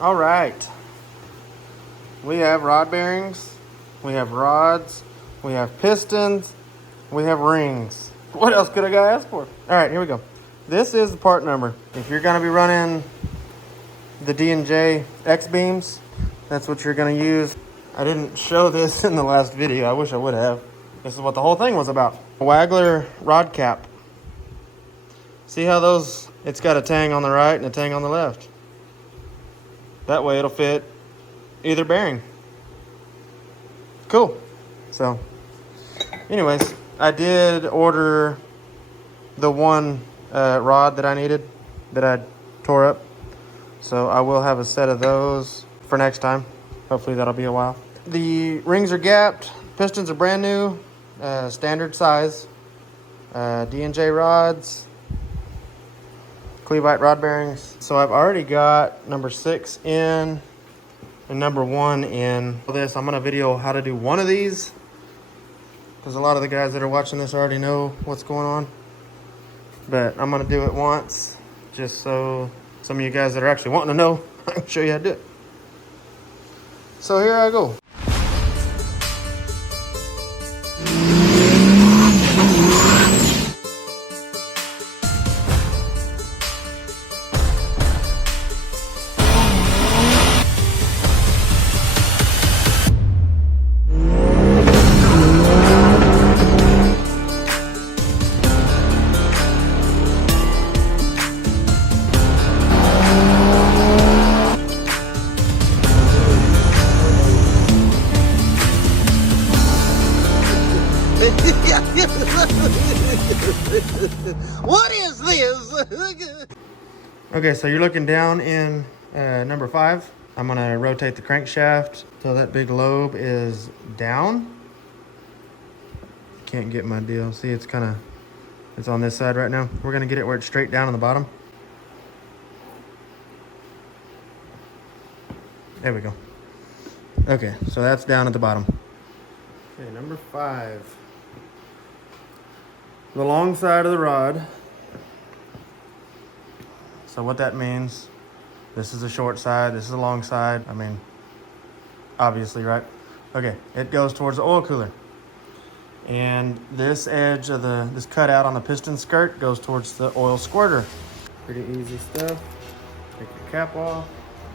All right. We have rod bearings, we have rods, we have pistons, we have rings. What else could a guy ask for? All right, here we go. This is the part number. If you're gonna be running the D&J X-beams, that's what you're gonna use. I didn't show this in the last video. I wish I would have. This is what the whole thing was about. Waggler rod cap. See how those, it's got a tang on the right and a tang on the left. That way it'll fit either bearing. Cool. So, anyways, I did order the one rod that I needed that I tore up. So I will have a set of those for next time. Hopefully that'll be a while. The rings are gapped. Pistons are brand new. Standard size. D&J rods. Cleveite rod bearings. So I've already got number 6 in and number 1 in. For this, I'm gonna video how to do one of these, because a lot of the guys that are watching this already know what's going on. But I'm gonna do it once, just so some of you guys that are actually wanting to know, I can show you how to do it. So here I go. What is this? Okay, so you're looking down in number 5. I'm gonna rotate the crankshaft till that big lobe is down. Can't get my deal. See, it's on this side right now. We're gonna get it where it's straight down on the bottom. There we go. Okay, so that's down at the bottom. Okay, number 5. The long side of the rod. So what that means, this is the short side, this is the long side. I mean, obviously, right? Okay, it goes towards the oil cooler. And this edge of this cutout on the piston skirt goes towards the oil squirter. Pretty easy stuff. Take your cap off.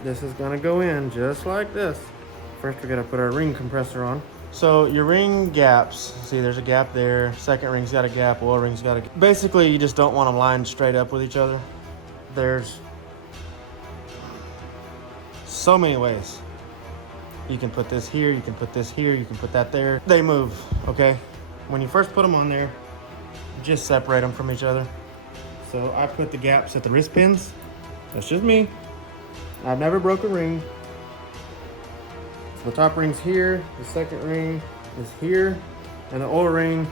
This is gonna go in just like this. First, we gotta put our ring compressor on. So your ring gaps, see there's a gap there, second ring's got a gap, oil ring's got a gap. Basically, you just don't want them lined straight up with each other. There's so many ways. You can put this here, you can put this here, you can put that there. They move, okay? When you first put them on there, just separate them from each other. So I put the gaps at the wrist pins. That's just me. I've never broke a ring. So the top ring's here, the second ring is here, and the oil ring,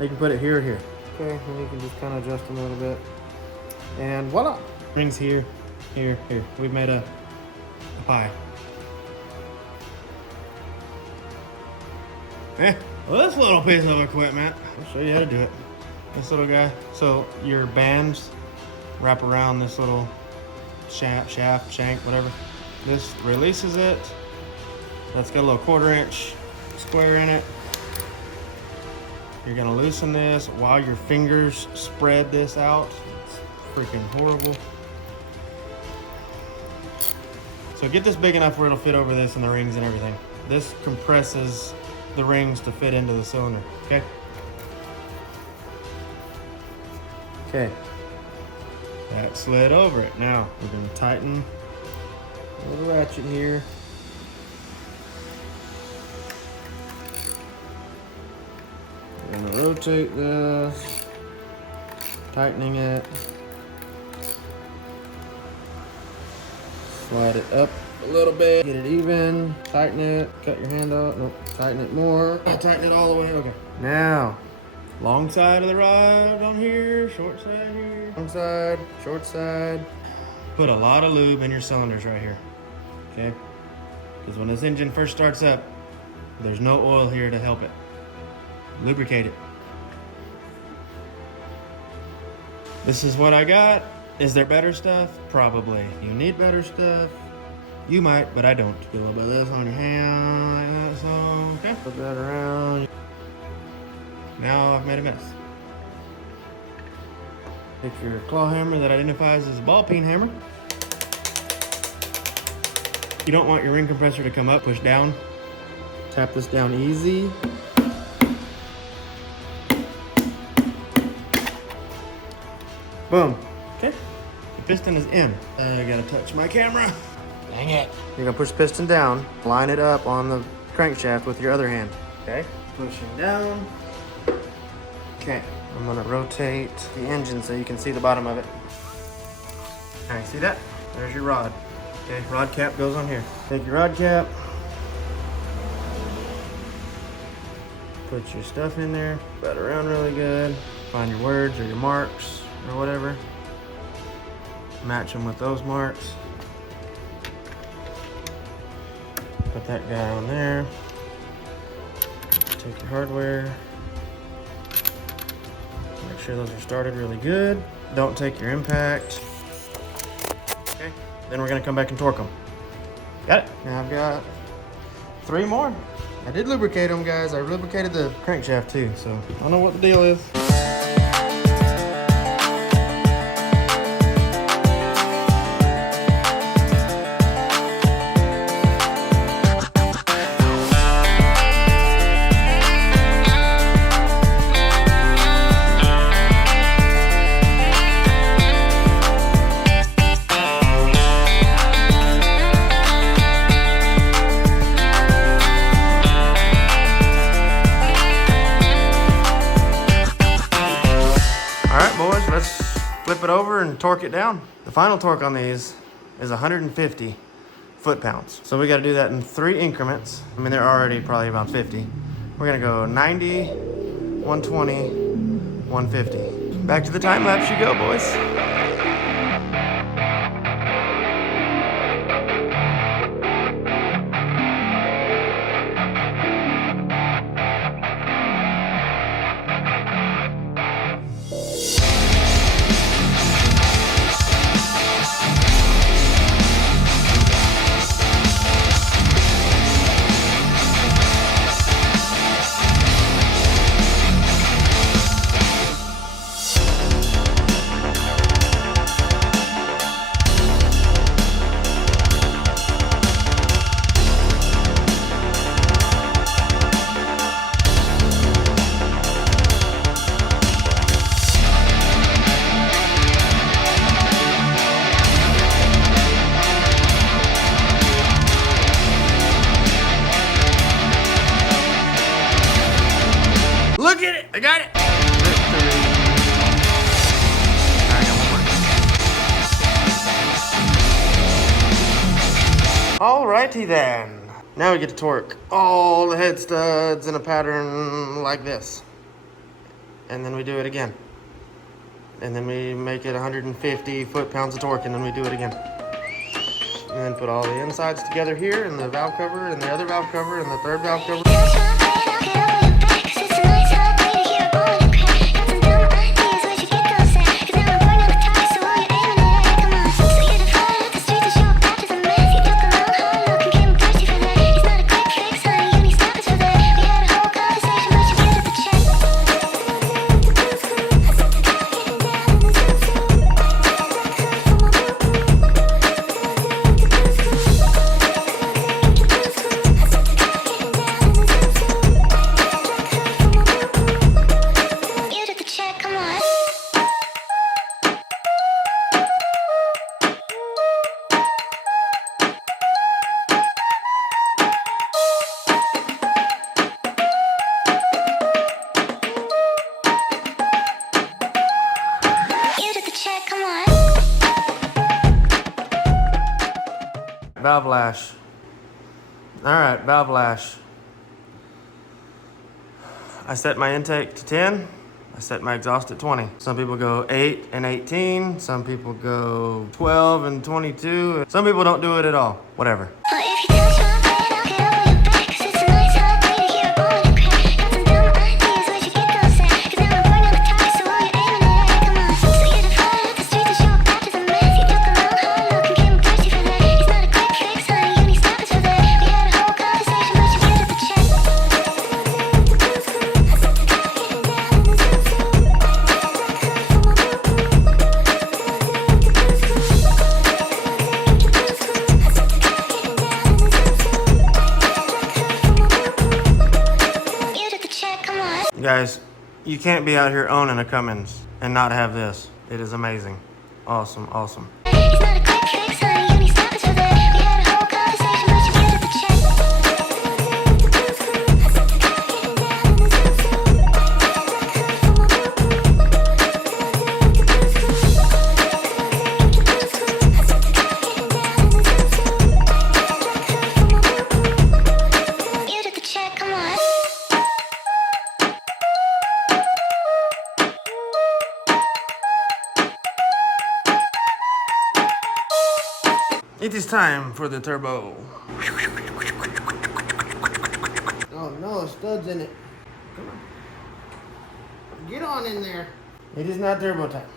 you can put it here or here. Okay, and you can just kind of adjust them a little bit. And voila! Rings here, here, here. We've made a pie. Well, this little piece of equipment, I'll show you how to do it. This little guy. So your bands wrap around this little shaft, shank, whatever. This releases it. That's got a little 1/4 inch square in it. You're gonna loosen this while your fingers spread this out. It's freaking horrible. So get this big enough where it'll fit over this and the rings and everything. This compresses the rings to fit into the cylinder, okay? Okay. That slid over it. Now we're gonna tighten a little ratchet here. We're gonna rotate this, tightening it, slide it up a little bit, get it even, tighten it, cut your hand out, nope, tighten it more, tighten it all the way, okay. Now, long side of the rod on here, short side here, long side, short side. Put a lot of lube in your cylinders right here, okay? Because when this engine first starts up, there's no oil here to help it. Lubricate it. This is what I got. Is there better stuff? Probably. You need better stuff. You might, but I don't. Get a little bit of this on your hand, like that, so, okay. Put that around. Now I've made a mess. Take your claw hammer that identifies as a ball peen hammer. You don't want your ring compressor to come up, push down. Tap this down easy. Boom. Okay. The piston is in. I gotta touch my camera. Dang it. You're gonna push the piston down, line it up on the crankshaft with your other hand. Okay. Pushing down. Okay. I'm gonna rotate the engine so you can see the bottom of it. All right, see that? There's your rod. Okay, rod cap goes on here. Take your rod cap. Put your stuff in there. Pat it around really good. Find your words or your marks or whatever. Match them with those marks. Put that guy on there. Take your hardware. Make sure those are started really good. Don't take your impact. Okay, then we're gonna come back and torque them. Got it? Now I've got 3 more. I did lubricate them, guys. I lubricated the crankshaft too, so I don't know what the deal is. Let's flip it over and torque it down. The final torque on these is 150 foot-pounds. So we got to do that in 3 increments. I mean, they're already probably about 50. We're gonna go 90, 120, 150. Back to the time lapse you go, boys. Look at it! I got it! Alrighty then. Now we get to torque all the head studs in a pattern like this. And then we do it again. And then we make it 150 foot-pounds of torque, and then we do it again. And then put all the insides together here, and the valve cover, and the other valve cover, and the third valve cover. Valve lash. All right, valve lash. I set my intake to 10. I set my exhaust at 20. Some people go 8 and 18. Some people go 12 and 22. Some people don't do it at all. Whatever. Guys, you can't be out here owning a Cummins and not have this. It is amazing. Awesome, awesome. It's not a quick fix, honey, you need stoppers for that. We had a whole conversation, but you muted the chat. Muted the chat, come on. It is time for the turbo. Oh no, a stud's in it. Come on. Get on in there. It is not turbo time.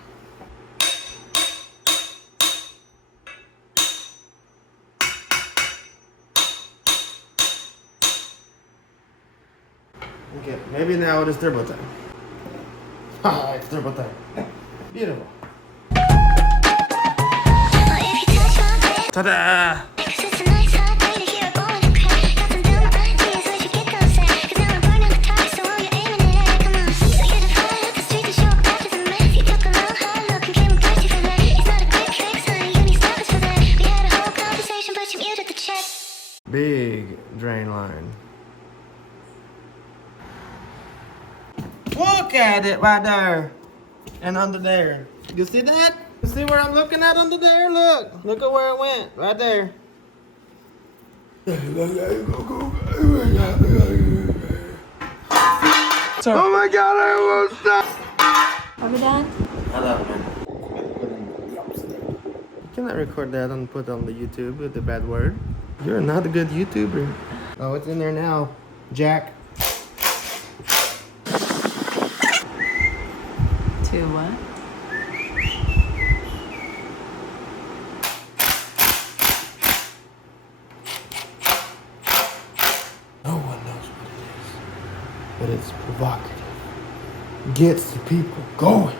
Okay, maybe now it is turbo time. Ah, it's turbo time. Beautiful. Ta-da! Cause it's a nice hot day to hear a ball in the crack. Got some dumb ideas, where'd you get those at? Cause now I'm burning the target, so all you're aiming at, come on. So you defy up the street to show up after the math. You took a little hard look and came thirsty for that. It's not a quick fix, honey, you need stoppers for that. We had a whole conversation, but you muted the chat. Big drain line. Look at it right there. And under there. You see that? You see where I'm looking at under there? Look. Look at where it went. Right there. Oh my god, I almost stopped. Are we done? I love it, man. You cannot record that and put on the YouTube with the bad word. You're not a good YouTuber. Oh, it's in there now. Jack. To what? No one knows what it is, but it's provocative. Gets the people going.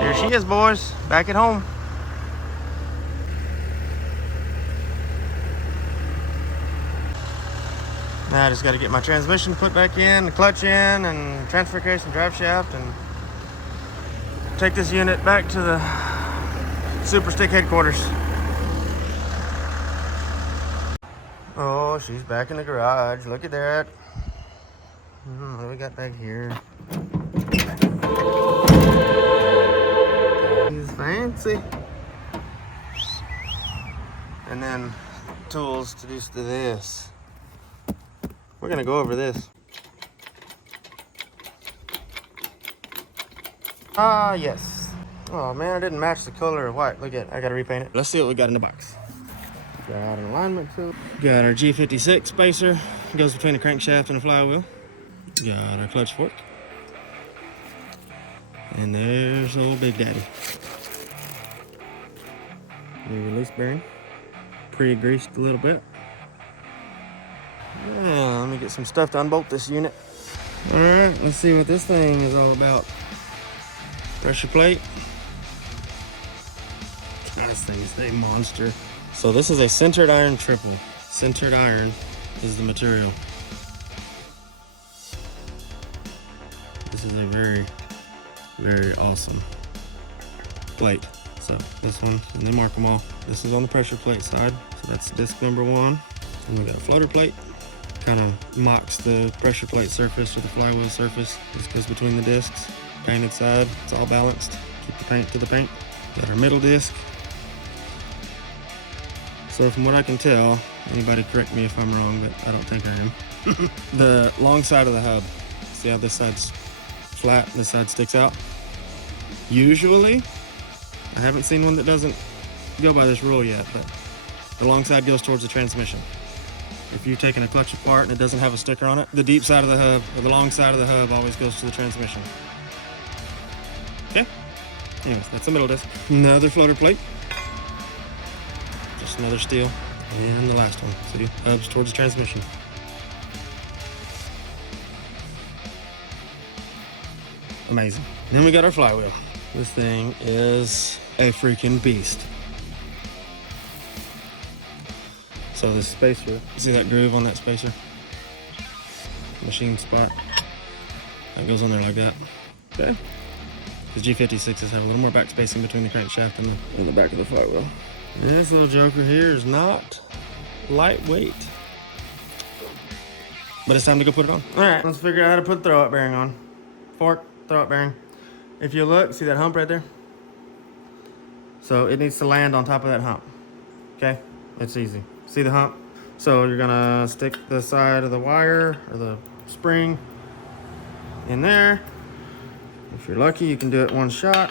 Here she is, boys, back at home. Now I just got to get my transmission put back in, the clutch in, and transfer case and drive shaft, and take this unit back to the Super Stick headquarters. Oh, she's back in the garage. Look at that. What do we got back here? He's fancy. And then tools to do this. We're gonna go over this. Ah, yes. Oh man, I didn't match the color of white. Look at it, I gotta repaint it. Let's see what we got in the box. Got an alignment tool. Got our G56 spacer. Goes between the crankshaft and the flywheel. Got our clutch fork. And there's old Big Daddy. New release bearing. Pre-greased a little bit. Yeah, let me get some stuff to unbolt this unit. All right, let's see what this thing is all about. Pressure plate. This thing is a monster. So this is a centered iron triple. Centered iron is the material. This is a very, very awesome plate. So this one, and they mark them all. This is on the pressure plate side. So that's disc number 1. And we got a floater plate. Kind of mocks the pressure plate surface or the flywheel surface. This goes between the discs. Painted side, it's all balanced. Keep the paint to the paint. Got our middle disc. So from what I can tell, anybody correct me if I'm wrong, but I don't think I am. The long side of the hub. See how this side's flat, this side sticks out? Usually, I haven't seen one that doesn't go by this rule yet, but the long side goes towards the transmission. If you're taking a clutch apart and it doesn't have a sticker on it, the deep side of the hub, or the long side of the hub, always goes to the transmission. Okay? Anyways, that's the middle disc. Another floater plate. Just another steel. And the last one. See? Hubs towards the transmission. Amazing. Then we got our flywheel. This thing is a freaking beast. So this spacer, see that groove on that spacer? Machine spot. That goes on there like that. Okay. The G56s have a little more back spacing between the crankshaft and the back of the flywheel. This little joker here is not lightweight. But it's time to go put it on. All right, let's figure out how to put the throwout bearing on. Fork, throwout bearing. If you look, see that hump right there? So it needs to land on top of that hump. Okay, it's easy. See the hump? So you're gonna stick the side of the wire or the spring in there. If you're lucky, you can do it one shot.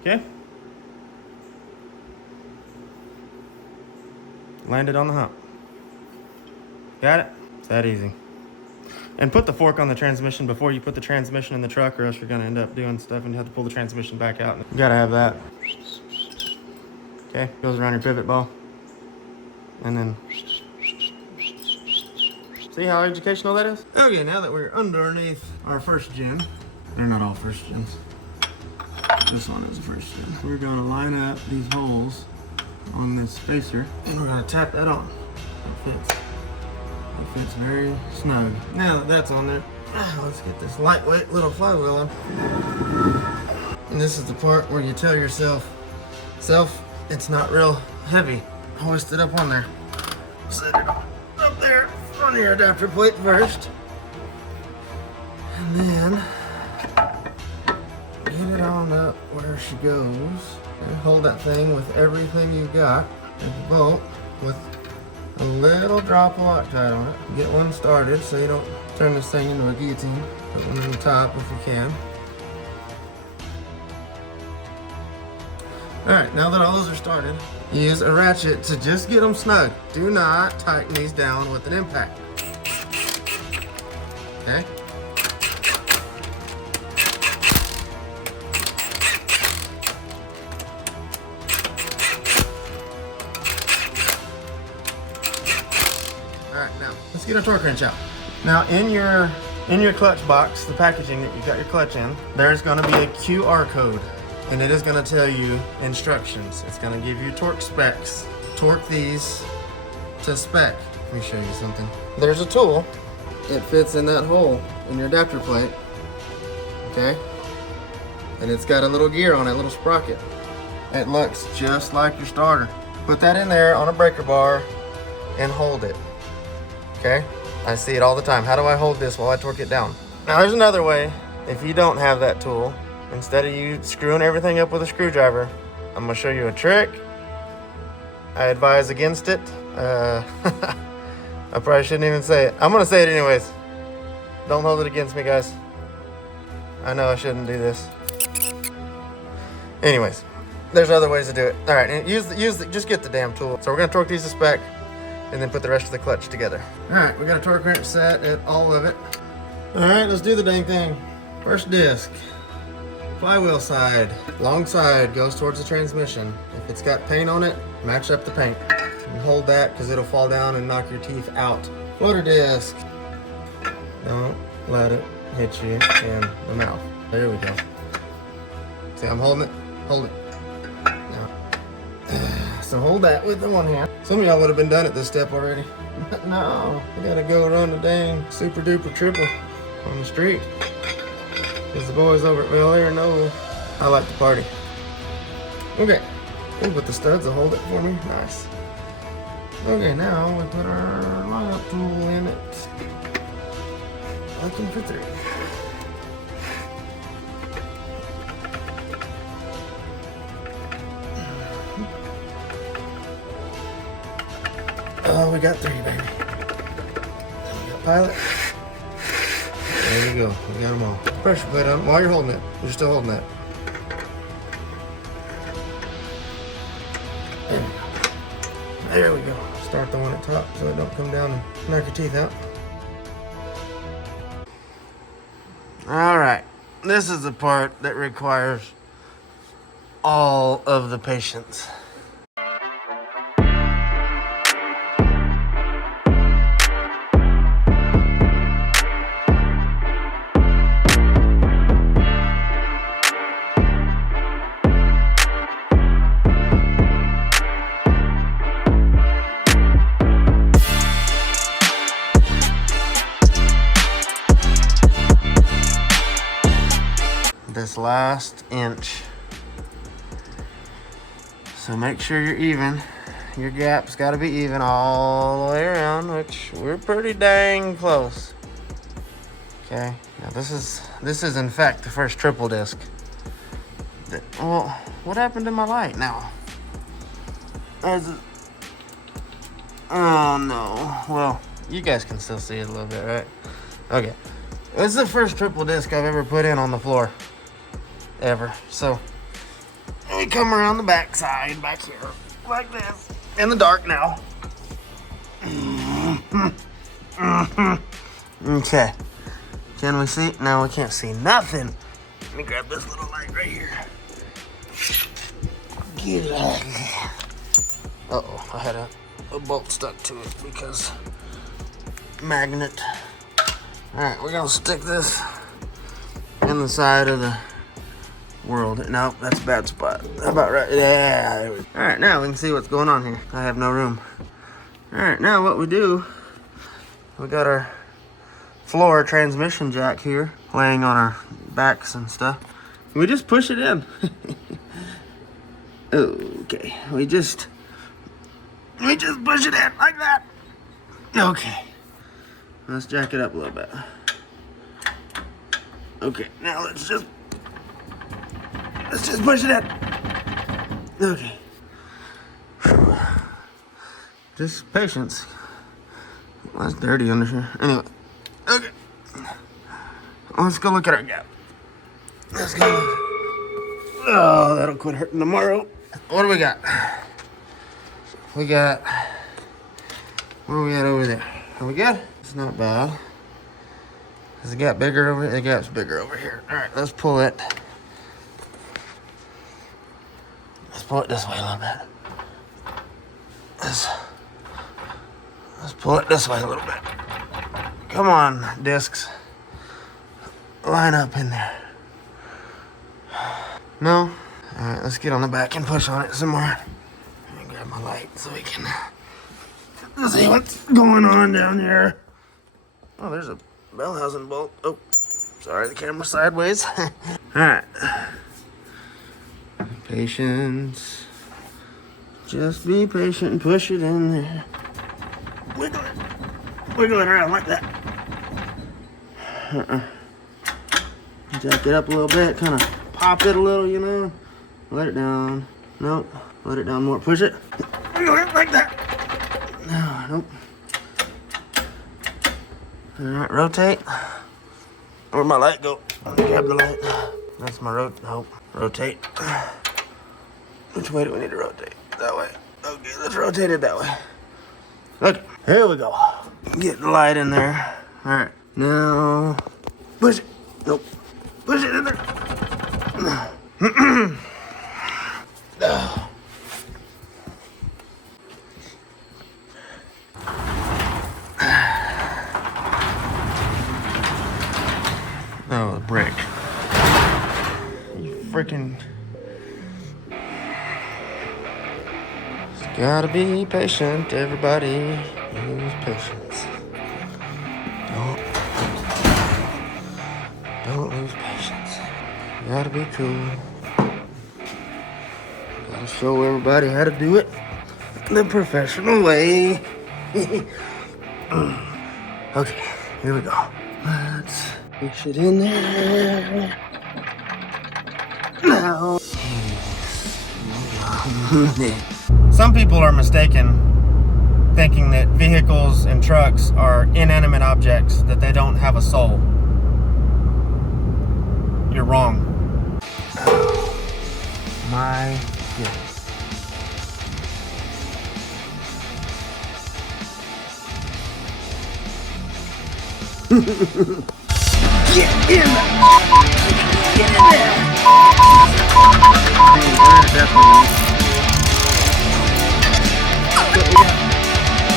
Okay. Land it on the hump. Got it? It's that easy. And put the fork on the transmission before you put the transmission in the truck, or else you're gonna end up doing stuff and you have to pull the transmission back out. You gotta have that. Okay, goes around your pivot ball. And then, see how educational that is? Okay, now that we're underneath our first gen, they're not all first gens. This one is a first gen. We're gonna line up these holes on this spacer and we're gonna tap that on. It fits. It fits very snug. Now that that's on there, let's get this lightweight little flywheel on. And this is the part where you tell yourself, it's not real heavy. Hoist it up on there. Set it up there on your adapter plate first. And then get it on up where she goes. And hold that thing with everything you got. And bolt with a little drop of Loctite on it. Get one started so you don't turn this thing into a guillotine. Put one on the top if you can. Alright, now that all those are started, use a ratchet to just get them snug. Do not tighten these down with an impact. Okay? Alright, now let's get our torque wrench out. Now in your clutch box, the packaging that you got your clutch in, there's gonna be a QR code. And it is going to tell you instructions. It's going to give you torque specs. Torque these to spec. Let me show you something. There's a tool. It fits in that hole in your adapter plate. Okay? And it's got a little gear on it, a little sprocket. It looks just like your starter. Put that in there on a breaker bar and hold it. Okay? I see it all the time. How do I hold this while I torque it down? Now there's another way. If you don't have that tool, instead of you screwing everything up with a screwdriver, I'm gonna show you a trick. I advise against it. I probably shouldn't even say it. I'm gonna say it anyways. Don't hold it against me, guys. I know I shouldn't do this. Anyways, there's other ways to do it. All right, and just get the damn tool. So we're gonna torque these to spec, and then put the rest of the clutch together. All right, we got a torque wrench set at all of it. All right, let's do the dang thing. First disc. Flywheel side, long side goes towards the transmission. If it's got paint on it, match up the paint. And hold that because it'll fall down and knock your teeth out. Floater disc. Don't let it hit you in the mouth. There we go. See, I'm holding it. Hold it. Now. So hold that with the one hand. Some of y'all would have been done at this step already. But no, you gotta go run the dang super duper triple on the street. Because the boys over at Bel Air know I like to party. Okay. Ooh, but the studs will hold it for me. Nice. Okay, now we put our lineup tool in it. Looking for 3. Oh, we got 3, baby. Then we got pilot. There you go. We got them all. Pressure plate on while you're holding it. You're still holding that. There we go. Start the one at top so it don't come down and knock your teeth out. All right. This is the part that requires all of the patience. this last inch. So make sure you're even. Your gap's got to be even all the way around, which we're pretty dang close. Okay, now this is in fact the first triple disc. Well, what happened to my light now? Oh no. Well, you guys can still see it a little bit, right? Okay. This is the first triple disc I've ever put in on the floor. Ever. So, we come around the back side, back here, like this. In the dark now. Okay. Can we see? No, we can't see nothing. Let me grab this little light right here. Get it out of there. Uh-oh, I had a bolt stuck to it because magnet. Alright, we're gonna stick this in the side of the world. Nope, that's a bad spot. How about right there? Alright, now we can see what's going on here. I have no room. Alright, now what we do, we got our floor transmission jack here laying on our backs and stuff. We just push it in. Okay, we just push it in like that. Okay, let's jack it up a little bit. Okay, now let's just push it in. Okay. Whew. Just patience. Well, that's dirty under here. Anyway, okay. Let's go look at our gap. Let's go look. Oh, that'll quit hurting tomorrow. What do we got? We got, where are we at over there? Are we good? It's not bad. Is the gap bigger over here? The gap's bigger over here. All right, let's pull it. Let's pull it this way a little bit. Let's pull it this way a little bit. Come on, discs. Line up in there. No? All right, let's get on the back and push on it some more. Let me grab my light so we can see what's going on down here. Oh, there's a Bellhausen bolt. Oh, sorry, the camera's sideways. All right. Patience. Just be patient and push it in there. Wiggle it. Wiggle it around like that. Jack it up a little bit, kind of pop it a little, you know. Let it down. Nope. Let it down more. Push it. Wiggle it like that. No, nope. All right, rotate. Where'd my light go? Let me grab the light. That's my rotate. Which way do we need to rotate? That way. Okay, let's rotate it that way. Okay, here we go. Get the light in there. All right, now push it. Nope. Push it in there. Oh, the brick. You freaking. Just gotta be patient, everybody. Use patience. Don't lose patience. You gotta be cool. Gotta show everybody how to do it the professional way. Okay, here we go. Let's push it in there. Now. Some people are mistaken, thinking that vehicles and trucks are inanimate objects, that they don't have a soul. You're wrong. My goodness. Get in there! Get in there!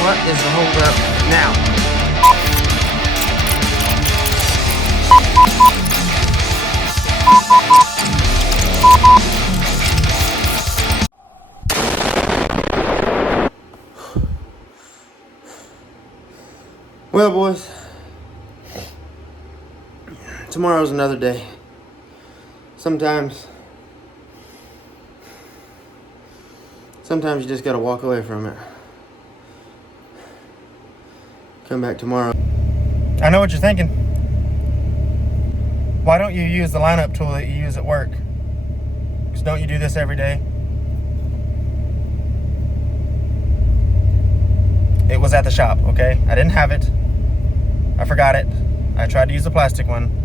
What is the hold up now? Well, boys, tomorrow's another day. sometimes you just gotta walk away from it. Come back tomorrow. I know what you're thinking. Why don't you use the lineup tool that you use at work? Because don't you do this every day? It was at the shop, okay? I didn't have it. I forgot it. I tried to use the plastic one.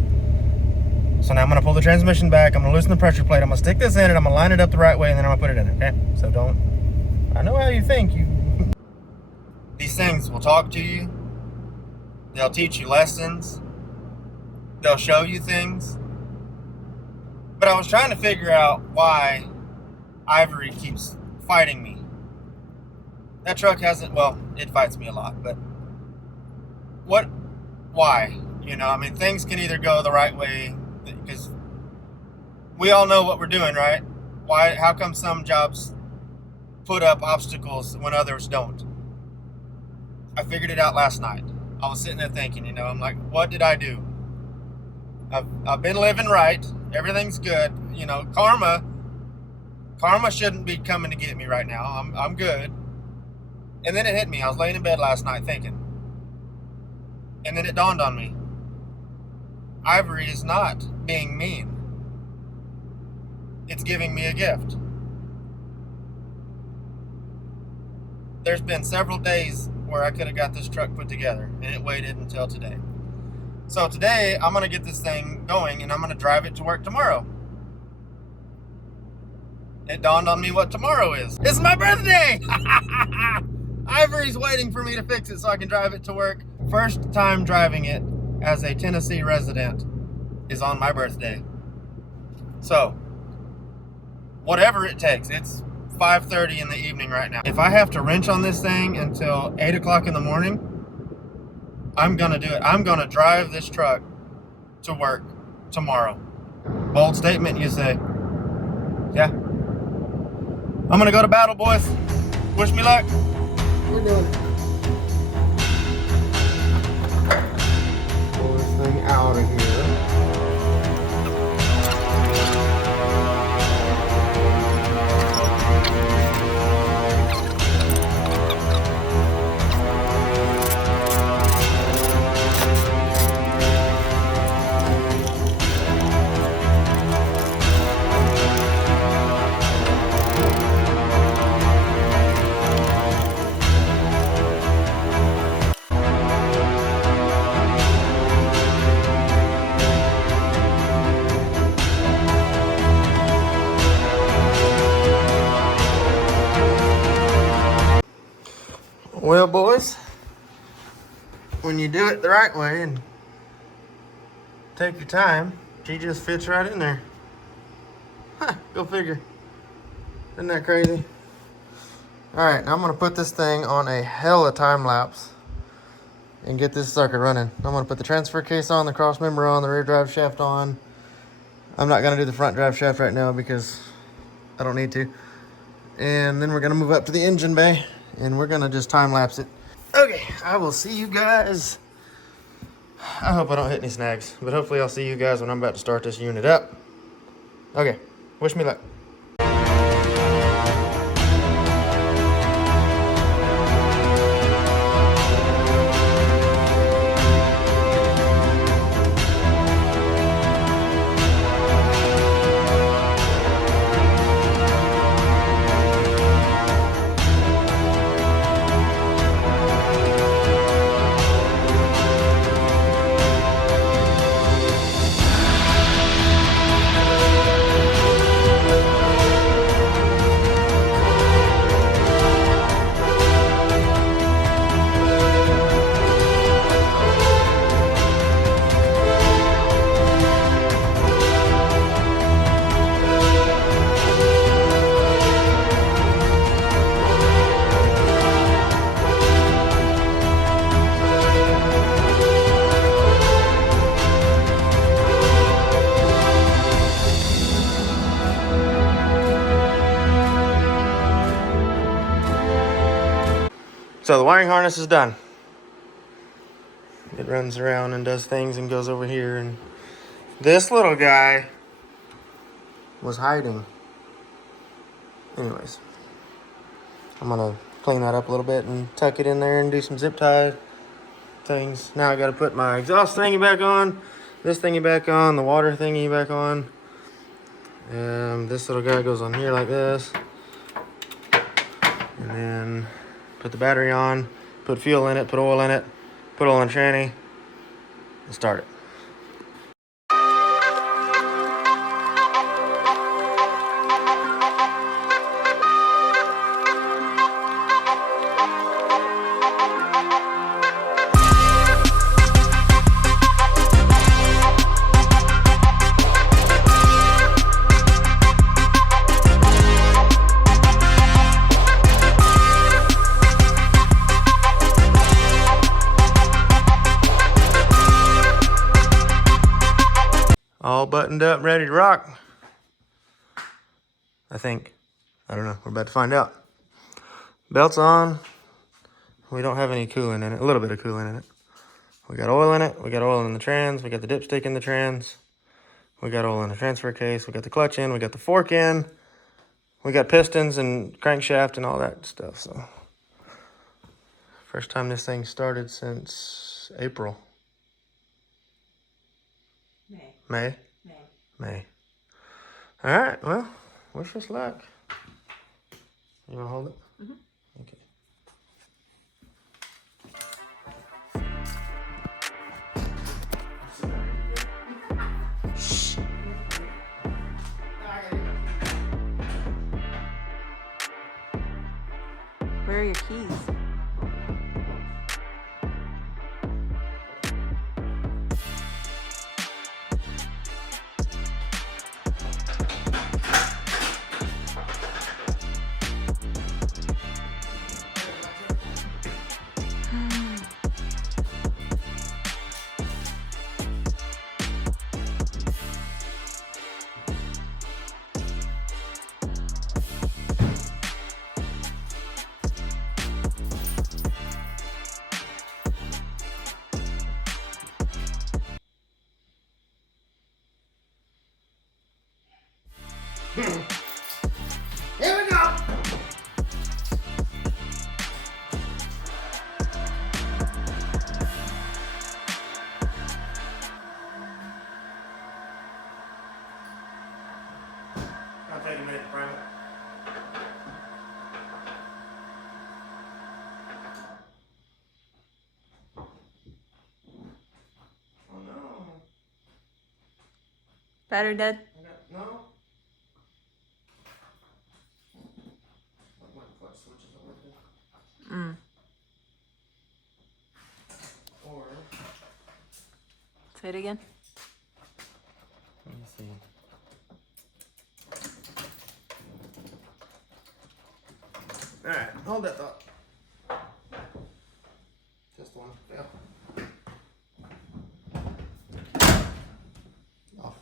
So now I'm gonna pull the transmission back, I'm gonna loosen the pressure plate, I'm gonna stick this in and I'm gonna line it up the right way and then I'm gonna put it in, okay? So I know how you think. These things will talk to you. They'll teach you lessons. They'll show you things. But I was trying to figure out why Ivory keeps fighting me. That truck hasn't, well, it fights me a lot, but why? You know, I mean, things can either go the right way, because we all know what we're doing, right? How come some jobs put up obstacles when others don't? I figured it out last night. I was sitting there thinking, you know, I'm like, what did I do? I've been living right. Everything's good. You know, karma shouldn't be coming to get me right now. I'm good. And then it hit me. I was laying in bed last night thinking. And then it dawned on me. Ivory is not being mean. It's giving me a gift. There's been several days where I could have got this truck put together, and it waited until today. So today, I'm going to get this thing going, and I'm going to drive it to work tomorrow. It dawned on me what tomorrow is. It's my birthday! Ivory's waiting for me to fix it so I can drive it to work. First time driving it as a Tennessee resident is on my birthday. So, whatever it takes. It's 5:30 in the evening right now. If I have to wrench on this thing until 8 o'clock in the morning, I'm gonna do it. I'm gonna drive this truck to work tomorrow. Bold statement, you say? Yeah. I'm gonna go to battle, boys. Wish me luck. We're doing it. Pull this thing out of here. Well, boys, when you do it the right way and take your time, she just fits right in there. Huh, go figure. Isn't that crazy? All right, now I'm gonna put this thing on a hella time lapse and get this sucker running. I'm gonna put the transfer case on, the cross member on, the rear drive shaft on. I'm not gonna do the front drive shaft right now because I don't need to. And then we're gonna move up to the engine bay and we're gonna just time lapse it. Okay, I will see you guys. I hope I don't hit any snags, but hopefully I'll see you guys when I'm about to start this unit up. Okay, wish me luck. So the wiring harness is done. It runs around and does things and goes over here, and this little guy was hiding. Anyways, I'm gonna clean that up a little bit and tuck it in there and do some zip tie things. Now I gotta put my exhaust thingy back on, this thingy back on, the water thingy back on. This little guy goes on here like this. And then put the battery on, put fuel in it, put oil in it, put oil in the tranny, and start it. All buttoned up, ready to rock. I think. I don't know. We're about to find out. Belt's on. We don't have any coolant in it. A little bit of coolant in it. We got oil in it. We got oil in the trans. We got the dipstick in the trans. We got oil in the transfer case. We got the clutch in. We got the fork in. We got pistons and crankshaft and all that stuff. So, first time this thing started since April. May? May. All right, well, wish us luck. You want to hold it? Mm-hmm. Okay. Shh. Where are your keys? Here we go. I'll take a minute to prime it. Oh no. Battery dead? No. Like my clutch switch isn't working. Or Say it again. let me see. All right, hold that thought. Just one. Yeah. Off.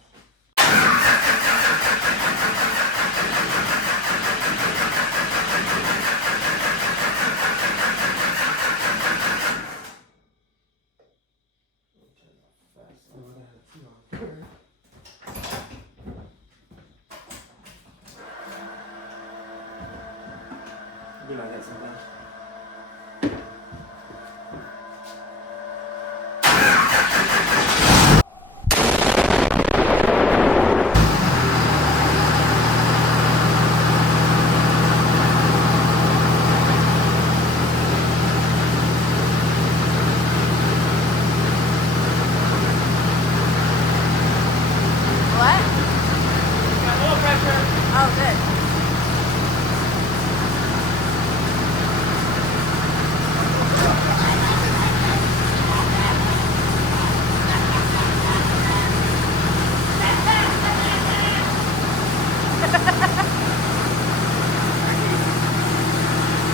Be like that sometimes. What? Got low pressure. Oh, good.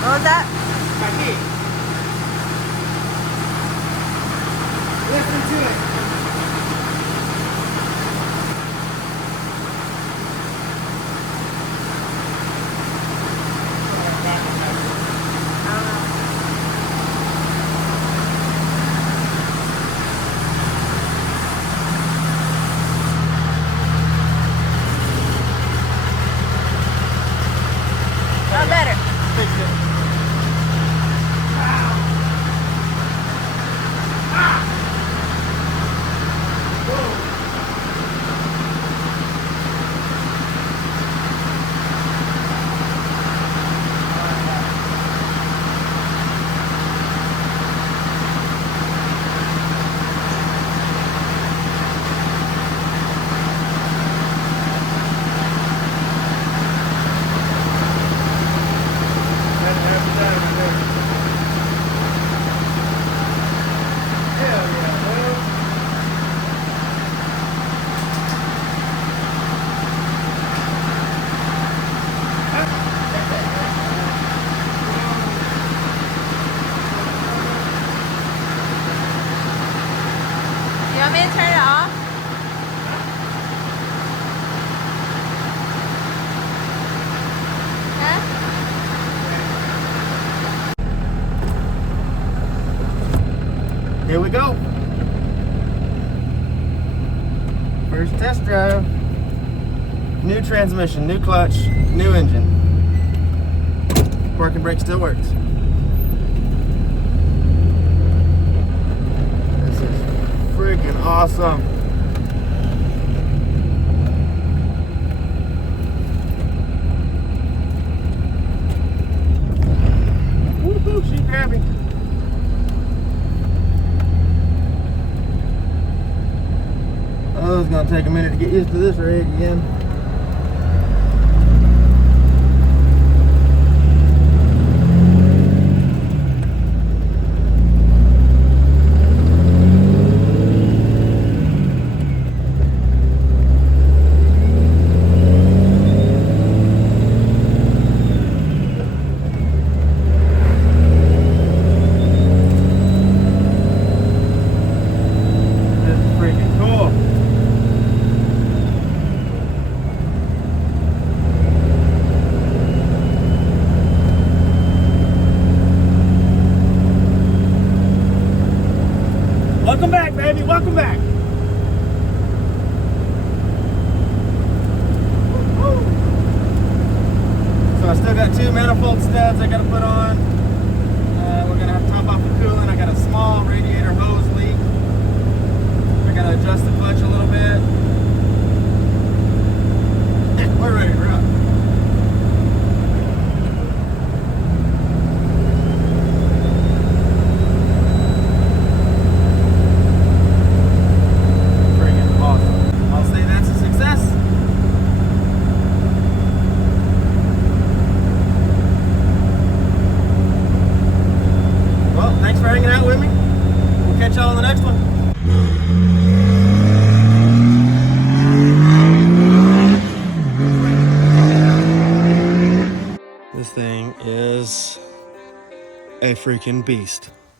What was that? My key. Listen to it. me to turn it off? Huh? Here we go. First test drive. New transmission, new clutch, new engine. Parking brake still works. This is freaking awesome. Woohoo, she's grabbing. Oh, it's gonna take a minute to get used to this rig again. This is freaking cool. Welcome back, baby. Welcome back. Woo-hoo. So I still got 2 manifold studs I got to put on. We're going to have to top off the coolant. I got a small radiator hose leak. I got to adjust the clutch a little bit. We're ready to rock. Freaking awesome. I'll say that's a success. Well, thanks for hanging out with me. We'll catch y'all on the next one. This thing is a freaking beast.